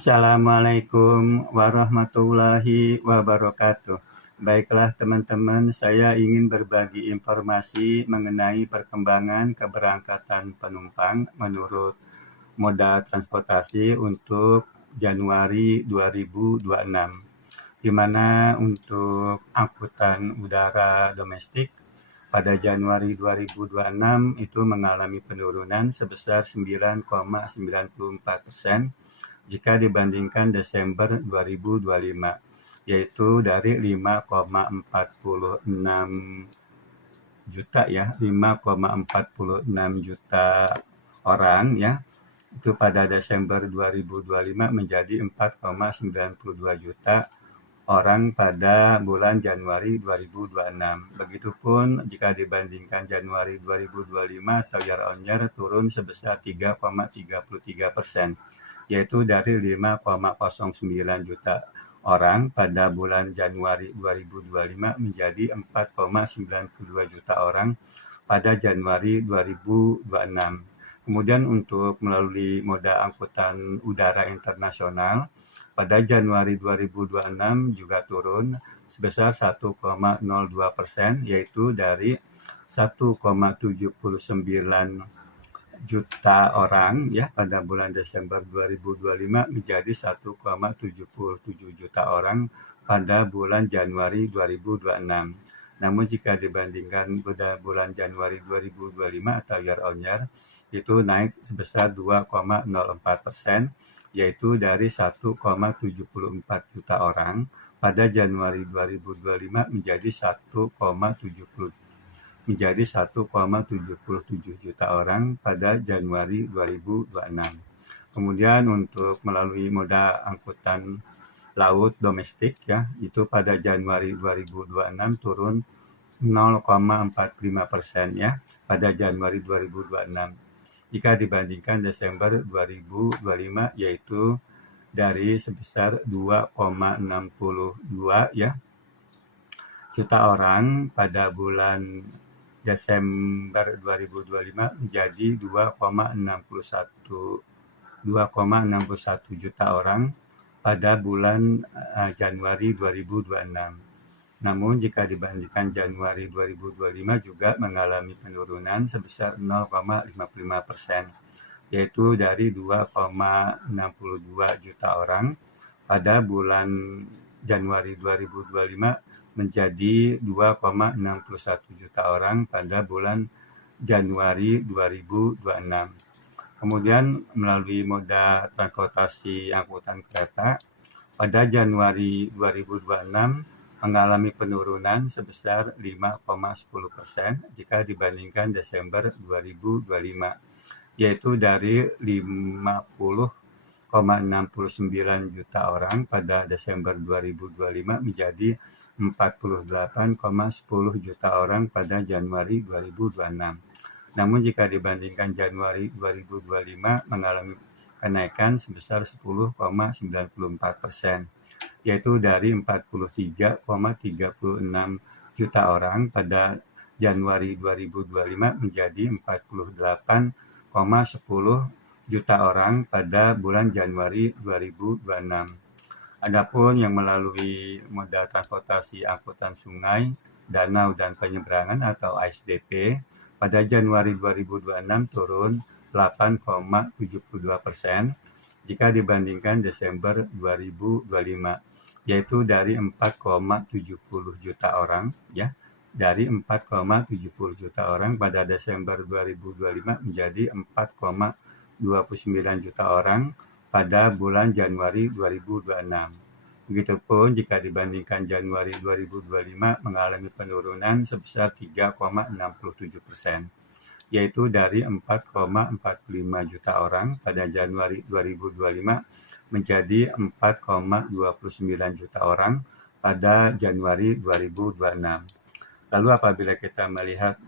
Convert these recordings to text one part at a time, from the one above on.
Assalamualaikum warahmatullahi wabarakatuh. Baiklah teman-teman, saya ingin berbagi informasi mengenai perkembangan keberangkatan penumpang menurut moda transportasi untuk Januari 2026, di mana untuk angkutan udara domestik pada Januari 2026 itu mengalami penurunan sebesar 9,94% jika dibandingkan Desember 2025, yaitu dari 5,46 juta ya, 5,46 juta orang ya, itu pada Desember 2025 menjadi 4,92 juta orang pada bulan Januari 2026. Begitupun jika dibandingkan Januari 2025 atau year on year turun sebesar 3,33%, yaitu dari 5,09 juta orang pada bulan Januari 2025 menjadi 4,92 juta orang pada Januari 2026. Kemudian untuk melalui moda angkutan udara internasional, pada Januari 2026 juga turun sebesar 1,02%, yaitu dari 1,79 juta orang ya pada bulan Desember 2025 menjadi 1,77 juta orang pada bulan Januari 2026. Namun jika dibandingkan pada bulan Januari 2025 atau year on year itu naik sebesar 2,04%, yaitu dari 1,74 juta orang pada Januari 2025 menjadi 1,77 juta orang pada Januari 2026. Kemudian untuk melalui moda angkutan laut domestik ya, itu pada Januari 2026 turun 0,45% ya pada Januari 2026 jika dibandingkan Desember 2025, yaitu dari sebesar 2,62 ya juta orang pada bulan Desember 2025 menjadi 2,61 juta orang pada bulan Januari 2026. Namun jika dibandingkan Januari 2025 juga mengalami penurunan sebesar 0,55%, yaitu dari 2,62 juta orang pada bulan Januari 2025 menjadi 2,61 juta orang pada bulan Januari 2026. Kemudian melalui moda transportasi angkutan kereta, pada Januari 2026 mengalami penurunan sebesar 5,10% jika dibandingkan Desember 2025, yaitu dari 50,69 juta orang pada Desember 2025 menjadi 48,10 juta orang pada Januari 2026. Namun jika dibandingkan Januari 2025 mengalami kenaikan sebesar 10,94%, yaitu dari 43,36 juta orang pada Januari 2025 menjadi 48,10 juta orang pada bulan Januari 2026. Adapun yang melalui moda transportasi angkutan sungai, danau, dan penyeberangan atau ASDP, pada Januari 2026 turun 8,72% jika dibandingkan Desember 2025, yaitu dari 4,70 juta orang ya, dari 4,70 juta orang pada Desember 2025 menjadi 4,29 juta orang pada bulan Januari 2026. Begitupun jika dibandingkan Januari 2025 mengalami penurunan sebesar 3,67%, yaitu dari 4,45 juta orang pada Januari 2025 menjadi 4,29 juta orang pada Januari 2026. Lalu apabila kita melihat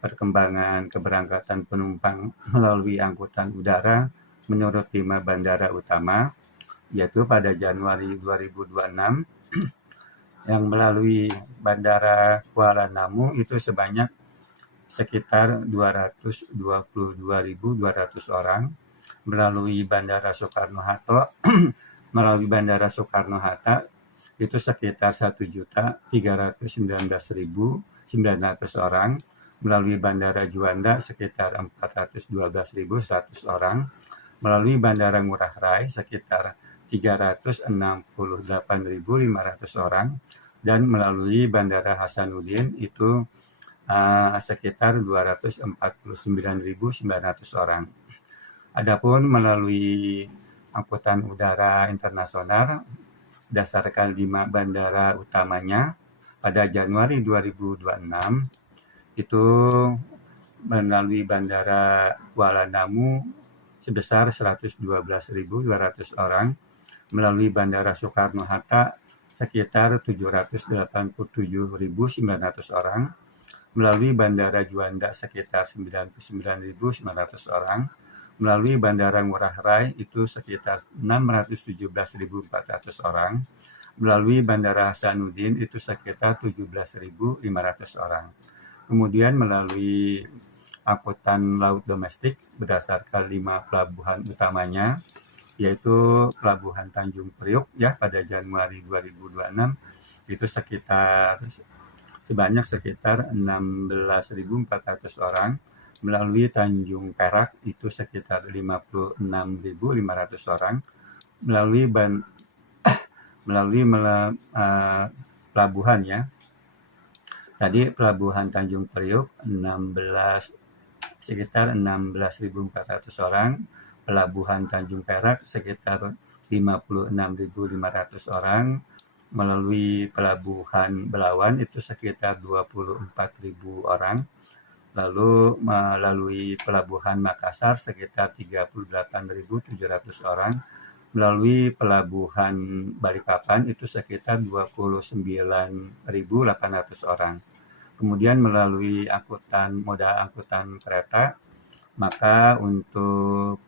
perkembangan keberangkatan penumpang melalui angkutan udara menurut 5 bandara utama, yaitu pada Januari 2026 yang melalui Bandara Kuala Namu itu sebanyak sekitar 222.200 orang, melalui Bandara Soekarno-Hatta melalui Bandara Soekarno-Hatta itu sekitar 1.319.900 orang, melalui Bandara Juanda sekitar 412.100 orang, melalui Bandara Ngurah Rai sekitar 368.500 orang, dan melalui Bandara Hasanuddin itu sekitar 249.900 orang. Adapun melalui angkutan udara internasional berdasarkan 5 bandara utamanya pada Januari 2026 itu melalui Bandara Kuala Namu sebesar 112.200 orang, melalui Bandara Soekarno-Hatta sekitar 787.900 orang, melalui Bandara Juanda sekitar 99.900 orang, melalui Bandara Ngurah Rai itu sekitar 617.400 orang, melalui Bandara Hasanuddin itu sekitar 17.500 orang. Kemudian melalui angkutan laut domestik berdasarkan 5 pelabuhan utamanya, yaitu Pelabuhan Tanjung Priok ya pada Januari 2026 itu sebanyak sekitar 16.400 orang, melalui Tanjung Perak itu sekitar 56.500 orang, melalui pelabuhan ya. Tadi Pelabuhan Tanjung Priok sekitar 16.400 orang, Pelabuhan Tanjung Perak sekitar 56.500 orang, melalui Pelabuhan Belawan itu sekitar 24.000 orang, lalu melalui Pelabuhan Makassar sekitar 38.700 orang, melalui Pelabuhan Balikpapan itu sekitar 29.800 orang. Kemudian melalui moda angkutan kereta, maka untuk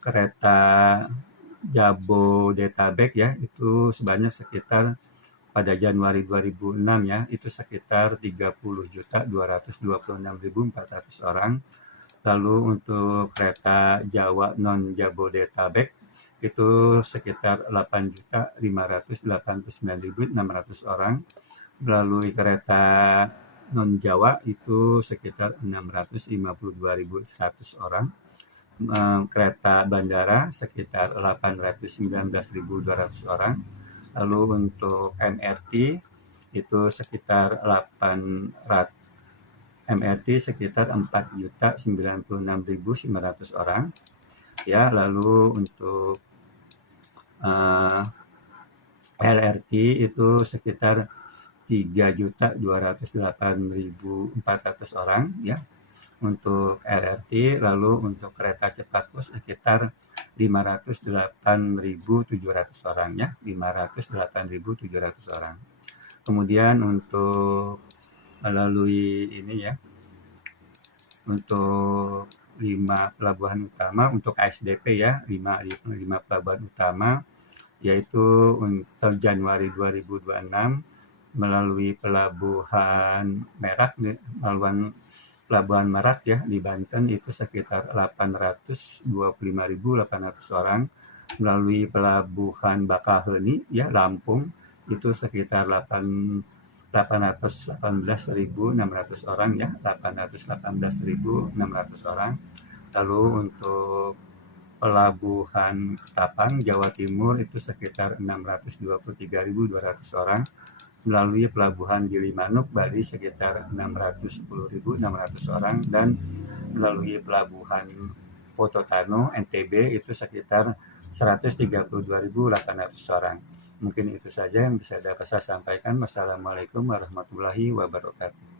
kereta Jabodetabek ya itu sebanyak sekitar pada Januari 2006 ya itu sekitar 30.226.400 orang. Lalu untuk kereta Jawa non Jabodetabek itu sekitar 8.589.600 orang. Melalui kereta non Jawa itu sekitar 652.100 orang. Kereta bandara sekitar 819.200 orang. Lalu untuk MRT itu sekitar 4.96.900 orang. Ya, lalu untuk LRT itu sekitar 3.208.400 orang ya untuk LRT. Lalu untuk kereta cepat bus sekitar 508.700 orang ya, 508.700 orang. Kemudian untuk melalui ini ya, untuk 5 pelabuhan utama untuk ASDP ya, 5 pelabuhan utama, yaitu untuk Januari 2026 melalui Pelabuhan Merak ya di Banten itu sekitar 825.800 orang, melalui Pelabuhan Bakaheni ya Lampung itu sekitar 818.600 orang ya, 818.600 orang. Lalu untuk Pelabuhan Ketapang Jawa Timur itu sekitar 623.200 orang, melalui Pelabuhan Gilimanuk Bali sekitar 610.600 orang, dan melalui Pelabuhan Pototano NTB itu sekitar 132.800 orang. Mungkin itu saja yang bisa dapat saya sampaikan. Wassalamualaikum warahmatullahi wabarakatuh.